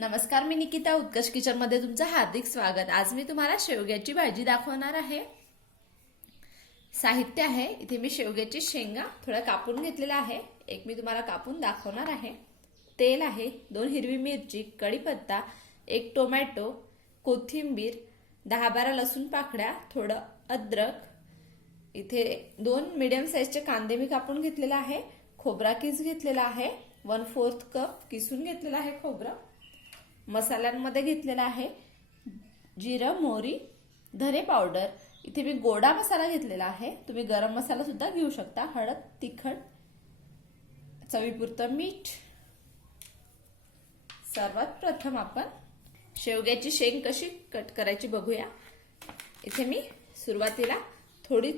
नमस्कार मी निकिता उत्कर्ष किचनमध्ये तुमचं हार्दिक स्वागत. आज मी तुम्हाला शेवग्याची भाजी दाखवणार आहे. साहित्य आहे. इथे मी शेवग्याची शेंगा थोडं कापून घेतलेला आहे. एक मी तुम्हाला कापून दाखवणार आहे. तेल आहे दोन हिरवी मिरची कढीपत्ता एक टोमॅटो कोथिंबीर दहा बारा लसूण पाकड्या थोडं अद्रक. इथे दोन मिडियम साईजचे कांदे मी कापून घेतलेला आहे. खोबरा किस घेतलेला आहे. वन फोर्थ कप किसून घेतलेला आहे खोबरं. मसाल्यांमध्ये घेतलेला आहे. जिरं मोहरी धने पावडर. इथे मी गोडा मसाला घेतलेला आहे. तुम्ही गरम मसाला सुद्धा घेऊ शकता. हळद तिखट चवीपुरतं मीठ. सर्वात प्रथम आपण शेवग्याची शेंग कशी कट करायची बघूया. इथे मी सुरुवातीला थोडी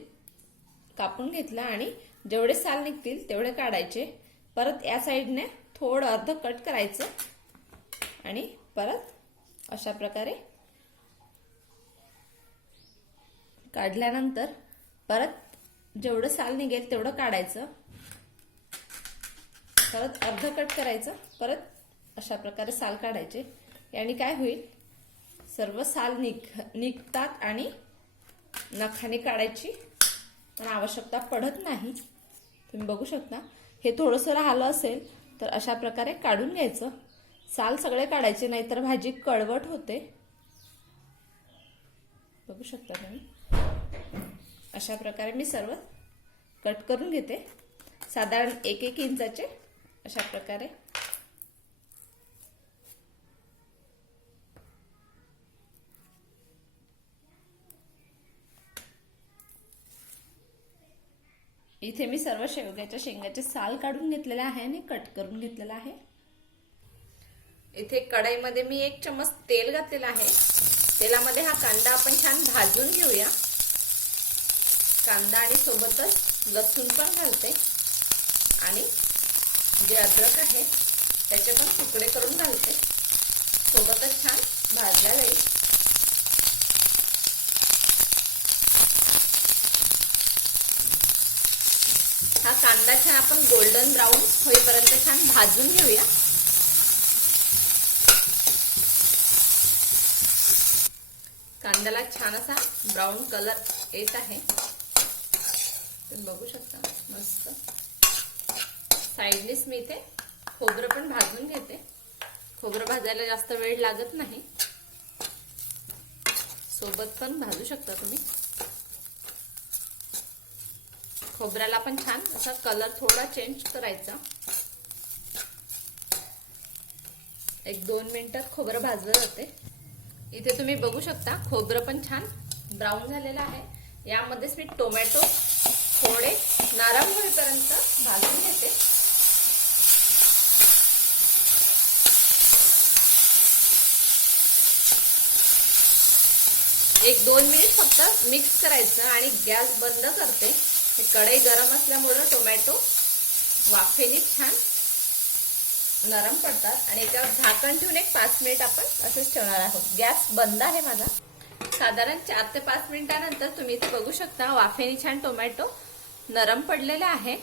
कापून घेतला आणि जेवढे साल निघतील तेवढे काढायचे. परत या साईडने थोडं अर्ध कट करायचं आणि परत अशा प्रकारे काढल्यानंतर परत जेवढं साल निघेल तेवढं काढायचं. परत अर्ध कट करायचं. परत अशा प्रकारे साल काढायचे. याने काय होईल? सर्व साल निघ निघतात आणि नखाने काढायची पण आवश्यकता पडत नाही. तुम्ही बघू शकता. हे थोडंसं राहिलं असेल तर अशा प्रकारे काढून घ्यायचं. साल सगळे काढायचे नाही तर भाजी कळवट होते. बघू शकता तुम्ही. अशा प्रकारे मी सर्व कट करून घेते. साधारण एक एक इंचाचे अशा प्रकारे. इथे मी सर्व शेवग्याच्या शेंगाचे साल काढून घेतलेले आहे आणि कट करून घेतलेला आहे. इथे कढईमध्ये मी एक चमच तेल घातलेला आहे. तेलामध्ये हा कांदा आपण छान भाजून घेऊया. कांदा आणि सोबतच लसूण पण घालते. आणि जे अद्रक आहे त्याचे पण तुकडे करून घालते. सोबतच छान भाजल्या जाईल. हा कांदा छान आपण गोल्डन ब्राऊन होईपर्यंत छान भाजून घेऊया. कांद्याला छान असा ब्राऊन कलर येत आहे. तुम्ही बघू शकता मस्त. साईडनेच मी इथे खोबरं पण भाजून घेते. खोबरं भाजायला जास्त वेळ लागत नाही. सोबत पण भाजू शकता तुम्ही. खोबऱ्याला पण छान असा कलर थोडा चेंज करायचा. एक दोन मिनिटात खोबरं भाजलं जाते. इथे तुम्ही बघू शकता खोबरं पण छान ब्राऊन झालेलं आहे. यामध्येच मी टोमॅटो थोडे नारम होईपर्यंत भाजून घेते. एक दोन मिनिट फक्त मिक्स करायचं आणि गॅस बंद करते. हे कढई गरम असल्यामुळं टोमॅटो वाफेने छान नरम पडतात आणि याच्यावर झाकण ठेवून एक पाच मिनिट आपण असंच ठेवणार आहोत. गॅस बंद आहे माझा. साधारण चार ते पाच मिनिटानंतर तुम्ही इथे बघू शकता वाफेनी छान टोमॅटो नरम पडलेला आहे.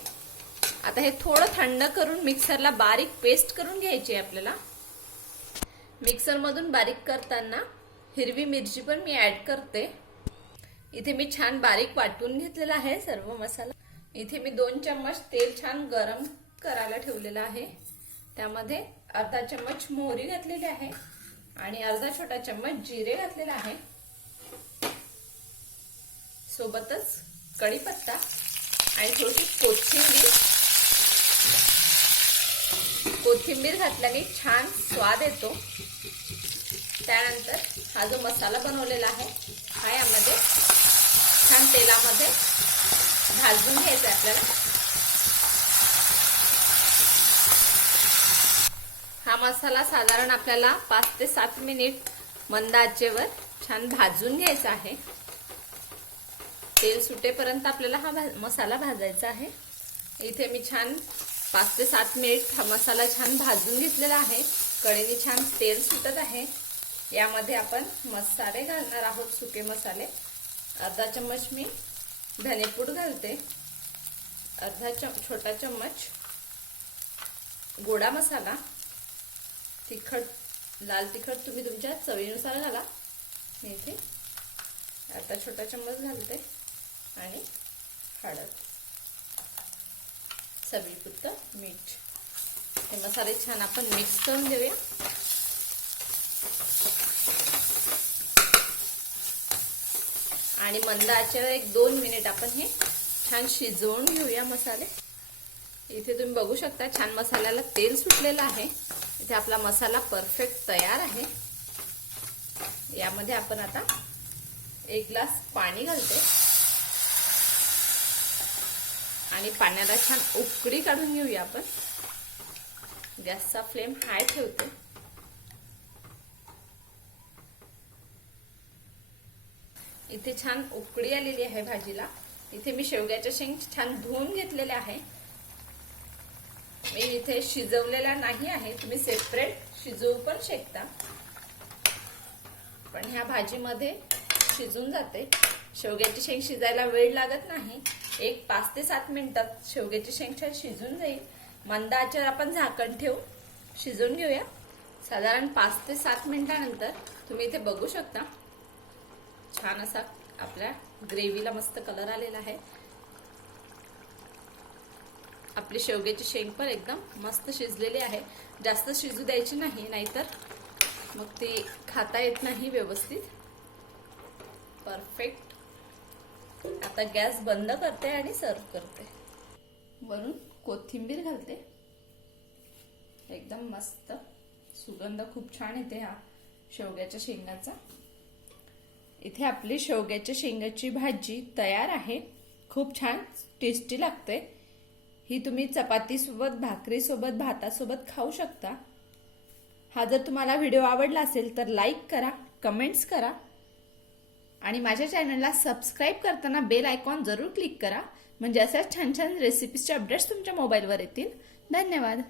आता हे थोडं थंड करून मिक्सरला बारीक पेस्ट करून घ्यायची आहे आपल्याला. मिक्सरमधून बारीक करताना हिरवी मिरची पण मी ऍड करते. इथे मी छान बारीक वाटून घेतलेला आहे सर्व मसाला. इथे मी दोन चम्मच तेल छान गरम करायला ठेवलेलं आहे. त्यामध्ये अर्धा चम्मच मोहरी घातलेली आहे आणि अर्धा छोटा चम्मच जिरे घातलेला आहे. सोबतच कढीपत्ता आणि थोडीशी कोथिंबीर. कोथिंबीर घातल्याने छान स्वाद येतो. त्यानंतर हा जो मसाला बनवलेला आहे हा यामध्ये छान तेलामध्ये भाजून घ्यायचा आहे आपल्याला. हा मसाला साधारण आपल्याला पाच ते सात मिनिट मंद आचेवर छान भाजून घ्यायचा आहे. तेल सुटेपर्यंत आपल्याला हा मसाला भाजायचा आहे. इथे मी छान पाच ते सात मिनिट हा मसाला छान भाजून घेतलेला आहे. कढईने छान तेल सुटत आहे. यामध्ये आपण मसाले घालणार आहोत सुके मसाले. अर्धा चम्मच मी धनेपूड घालते. अर्धा चम छोटा चम्मच गोडा मसाला. तिखट लाल तिखट तुम्ही तुमच्या चवीनुसार घाला. मी इथे आता छोटा चम्मच घालते आणि हळद चवीपुरतं मीठ. हे मसाले छान आपण मिक्स करून देऊया आणि मंद आचेवर एक दोन मिनिट आपण हे छान शिजवून घेऊया मसाले. इथे तुम्ही बघू शकता छान मसाल्याला तेल सुटलेलं आहे. इथे आपला मसाला परफेक्ट तयार आहे. यामध्ये आपण आता एक ग्लास पाणी घालते. आणि पाण्याला छान उकळी काढून घेऊया आपण. गॅसचा फ्लेम हाय ठेवते. इथे छान उकळी आलेली आहे भाजीला. इथे मी शेवग्याच्या शेंग छान धुवून घेतलेल्या आहे. मी इथे शिजवलेला नाही आहे तुम्ही सेपरेट शिजवू पण शकता. पण ह्या भाजीमध्ये शिजून जाते. शेवग्याची शेंग शिजायला वेळ लागत नाही. एक पाच ते सात मिनिटात शेवग्याची शेंग छान शिजून जाईल. मंद आपण झाकण ठेवू. शिजून घेऊया. साधारण पाच ते सात मिनिटानंतर तुम्ही इथे बघू शकता. छान असा आपल्या ग्रेव्हीला मस्त कलर आलेला आहे. आपली शेवग्याची शेंग पण एकदम मस्त शिजलेली आहे. जास्त शिजू द्यायची नाही नाहीतर मग ती खाता येत नाही व्यवस्थित. परफेक्ट आता गॅस बंद करते आणि सर्व करते. वरून कोथिंबीर घालते. एकदम मस्त सुगंध खूप छान येते हा शेवग्याच्या शेंगाचा. इथे आपली शेवग्याच्या शेंगाची भाजी तयार आहे. खूप छान टेस्टी लागते. ही तुम्ही चपातीसोबत भाकरीसोबत भातासोबत खाऊ शकता. हा जर तुम्हाला व्हिडिओ आवडला असेल तर लाईक करा कमेंट्स करा. आणि माझ्या चॅनलला सबस्क्राईब करताना बेल आयकॉन जरूर क्लिक करा. म्हणजे अशाच छान छान रेसिपीजचे अपडेट्स तुमच्या मोबाईलवर येतील. धन्यवाद.